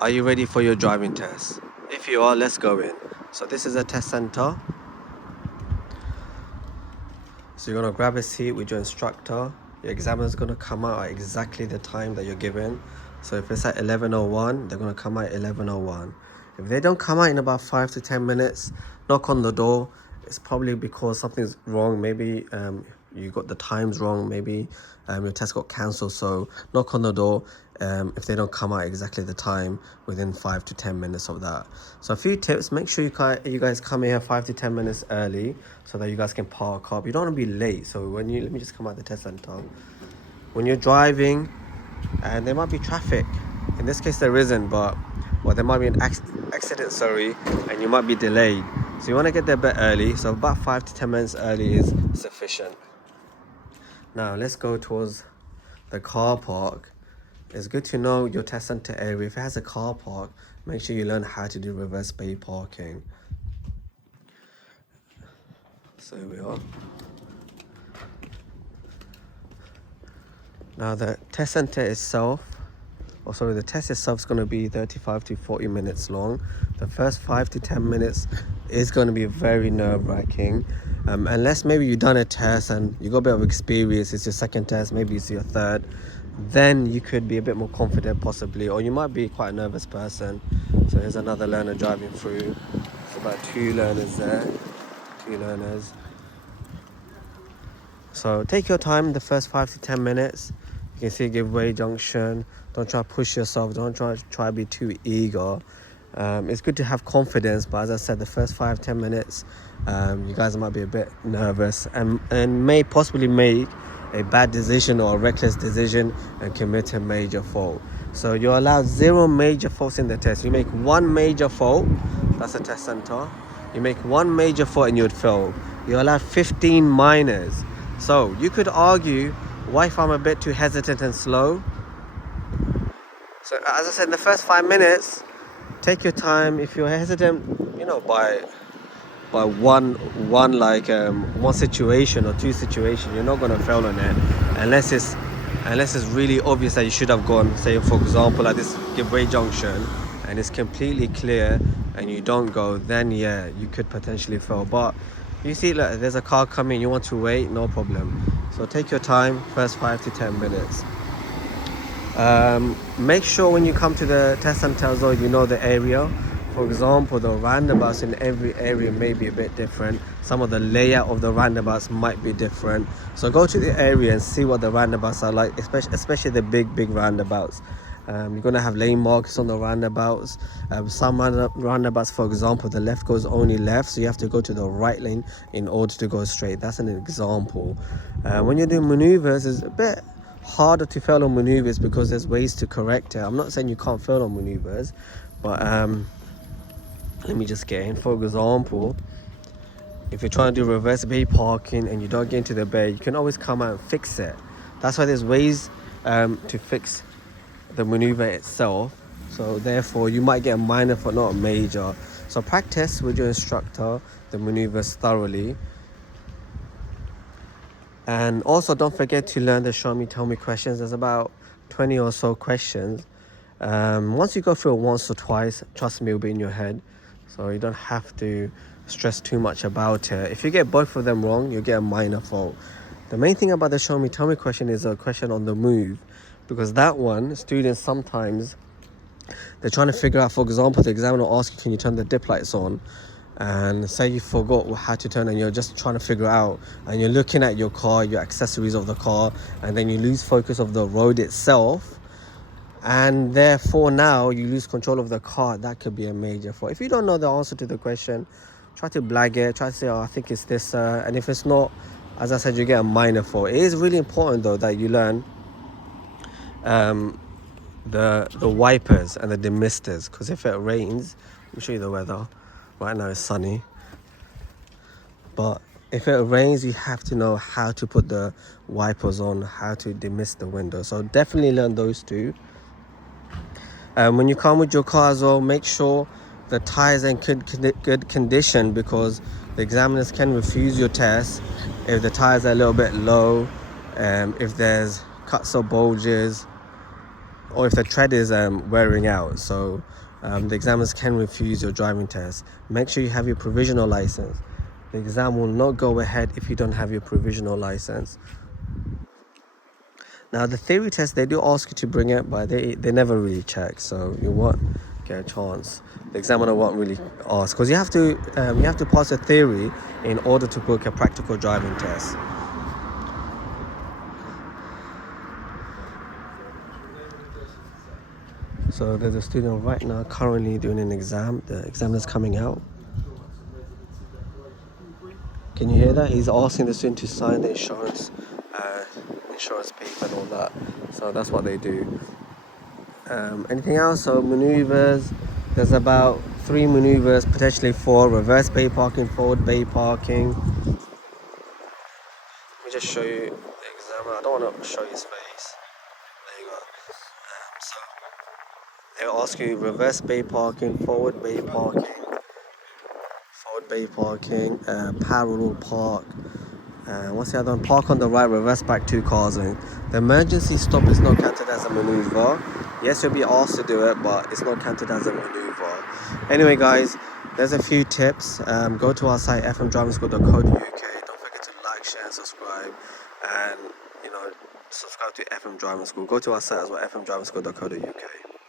Are you ready for your driving test? If you are, let's go in. So this is a test center. So you're gonna grab a seat with your instructor. Your examiner's gonna come out at exactly the time that you're given. So if it's at 11:01, they're gonna come out at 11:01. If they don't come out in about 5 to 10 minutes, knock on the door. It's probably because something's wrong. Maybe you got the times wrong. Maybe your test got cancelled. So knock on the door if they don't come out exactly the time within 5 to 10 minutes of that. So a few tips: make sure you guys come here 5 to 10 minutes early so that you guys can park up. You don't want to be late. So let me just come out the test center. When you're driving, and there might be traffic. In this case, there isn't, but there might be an accident, sorry, and you might be delayed. So you want to get there a bit early. So about 5 to 10 minutes early is sufficient. Now let's go towards the car park. It's good to know your test center area. If it has a car park, make sure you learn how to do reverse bay parking. So here we are. Now the test center itself, the test itself is going to be 35 to 40 minutes long. The first 5 to 10 minutes is going to be very nerve-wracking. Unless maybe you've done a test and you got a bit of experience, it's your second test, maybe it's your third, then you could be a bit more confident possibly, or you might be quite a nervous person. So here's another learner driving through. It's about 2 learners there, 2 learners. So take your time the first 5 to 10 minutes. You can see giveaway junction. Don't try to push yourself. Don't try to be too eager. It's good to have confidence, but as I said, the first 5-10 minutes, you guys might be a bit nervous and may possibly make a bad decision or a reckless decision and commit a major fault. So you're allowed 0 major faults in the test. You make 1 major fault, that's a test center. You make 1 major fault and you'd fail. You're allowed 15 minors. So you could argue, why if I'm a bit too hesitant and slow? So as I said, in the first 5 minutes, take your time. If you're hesitant, by one situation or 2 situations, you're not going to fail on it unless it's really obvious that you should have gone. Say for example at this giveaway junction and it's completely clear and you don't go, then yeah, you could potentially fail. But you see, look, there's a car coming, you want to wait, no problem. So take your time, first 5 to 10 minutes. Make sure when you come to the test center as well, you know the area. For example, the roundabouts in every area may be a bit different. Some of the layout of the roundabouts might be different. So go to the area and see what the roundabouts are like, especially the big roundabouts. You're going to have lane markers on the roundabouts. Some roundabouts, for example, the left goes only left, so you have to go to the right lane in order to go straight. That's an example. When you're doing maneuvers, it's a bit harder to fail on maneuvers because there's ways to correct it. I'm not saying you can't fail on maneuvers, but let me just get in. For example, if you're trying to do reverse bay parking and you don't get into the bay, you can always come out and fix it. That's why there's ways to fix the maneuver itself. So therefore you might get a minor but not a major. So practice with your instructor the maneuvers thoroughly. And also don't forget to learn the show me tell me questions. There's about 20 or so questions. Once you go through it once or twice, trust me, it'll be in your head. So you don't have to stress too much about it. If you get both of them wrong, you'll get a minor fault. The main thing about the show me tell me question is a question on the move, because that one, students sometimes, they're trying to figure out, for example, the examiner will ask you, can you turn the dip lights on? And say you forgot how to turn and you're just trying to figure out, and you're looking at your car, your accessories of the car, and then you lose focus of the road itself, and therefore now you lose control of the car. That could be a major fault. If you don't know the answer to the question, try to blag it, try to say, oh, I think it's this, and if it's not, as I said, you get a minor fault. It is really important though that you learn the wipers and the demisters, because if it rains, let me show you the weather. Right now it's sunny, but if it rains, you have to know how to put the wipers on, how to demist the window. So definitely learn those two. When you come with your car as well, make sure the tires are in good condition, because the examiners can refuse your test if the tires are a little bit low, if there's cuts or bulges. or if the tread is wearing out. So the examiners can refuse your driving test. Make sure you have your provisional license. The exam will not go ahead if you don't have your provisional license. Now the theory test, they do ask you to bring it, but they never really check, so you won't get a chance. The examiner won't really ask, because you have to pass a theory in order to book a practical driving test. So there's a student right now currently doing an exam. The examiner's coming out. Can you hear that? He's asking the student to sign the insurance paper and all that. So that's what they do. Anything else? So maneuvers. There's about 3 maneuvers, potentially 4. Reverse bay parking, forward bay parking. Let me just show you the examiner. I don't want to show you his face. There you go. So they'll ask you reverse bay parking, forward bay parking, parallel park. What's the other one? Park on the right, reverse back 2 cars in. The emergency stop is not counted as a maneuver. Yes, you'll be asked to do it, but it's not counted as a maneuver. Anyway, guys, there's a few tips. Go to our site, fmdrivingschool.co.uk. Don't forget to like, share, and subscribe. And, subscribe to FM Driving School. Go to our site as well, fmdrivingschool.co.uk.